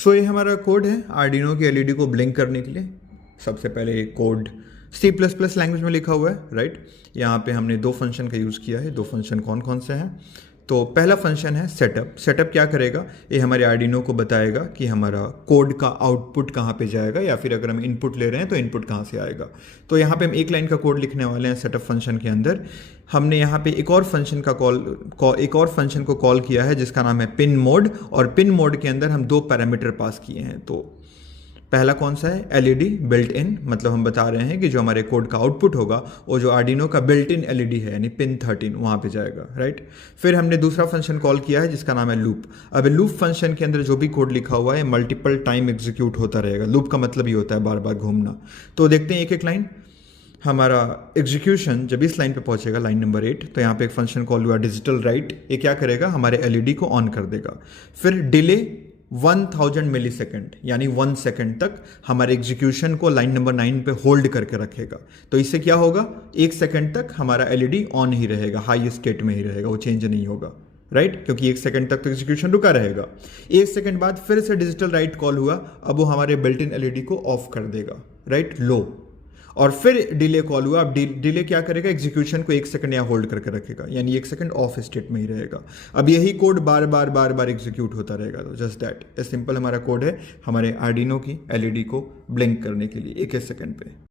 सो ये हमारा कोड है आर्डिनो की एलईडी को ब्लिंक करने के लिए। सबसे पहले ये कोड C++ लैंग्वेज में लिखा हुआ है, राइट। यहाँ पे हमने दो फंक्शन का यूज़ किया है। दो फंक्शन कौन कौन से हैं? तो पहला फंक्शन है सेटअप। सेटअप क्या करेगा? ये हमारे आर्डिनो को बताएगा कि हमारा कोड का आउटपुट कहाँ पे जाएगा, या फिर अगर हम इनपुट ले रहे हैं तो इनपुट कहाँ से आएगा। तो यहाँ पे हम एक लाइन का कोड लिखने वाले हैं सेटअप फंक्शन के अंदर। हमने यहाँ पे एक और फंक्शन को कॉल किया है जिसका नाम है पिन मोड, और पिन मोड के अंदर हम दो पैरामीटर पास किए हैं। तो पहला कौन सा है? एलईडी बिल्ट इन, मतलब हम बता रहे हैं कि जो हमारे कोड का आउटपुट होगा वो जो आर्डिनो का बिल्ट इन एलईडी है यानी पिन 13 वहाँ पे जाएगा, राइट। फिर हमने दूसरा फंक्शन कॉल किया है जिसका नाम है लूप। अब लूप फंक्शन के अंदर जो भी कोड लिखा हुआ है मल्टीपल टाइम एग्जीक्यूट होता रहेगा। लूप का मतलब ही होता है बार बार घूमना। तो देखते हैं एक एक लाइन। हमारा एग्जीक्यूशन जब इस लाइन पे पहुंचेगा, लाइन नंबर 8, तो यहाँ पे एक फंक्शन कॉल हुआ डिजिटल राइट। ये क्या करेगा? हमारे एलईडी को ऑन कर देगा। फिर डिले 1000 मिली सेकेंड यानी 1 सेकेंड तक हमारे एग्जीक्यूशन को लाइन नंबर 9 पे होल्ड करके रखेगा। तो इससे क्या होगा? 1 सेकेंड तक हमारा एलईडी ऑन ही रहेगा, हाई स्टेट में ही रहेगा, वो चेंज नहीं होगा, राइट, क्योंकि 1 सेकेंड तक तो एग्जीक्यूशन रुका रहेगा। 1 सेकेंड बाद फिर से डिजिटल राइट कॉल हुआ, अब वो हमारे बिल्ट इन एलईडी को ऑफ कर देगा, राइट, लो। और फिर डिले कॉल हुआ। अब डिले क्या करेगा? एग्जीक्यूशन को 1 सेकंड यहाँ होल्ड करके रखेगा, यानी 1 सेकंड ऑफ स्टेट में ही रहेगा। अब यही कोड बार बार एग्जीक्यूट होता रहेगा। तो जस्ट दैट ए सिंपल हमारा कोड है हमारे आर्डिनो की एलईडी को ब्लिंक करने के लिए 1 सेकंड पे।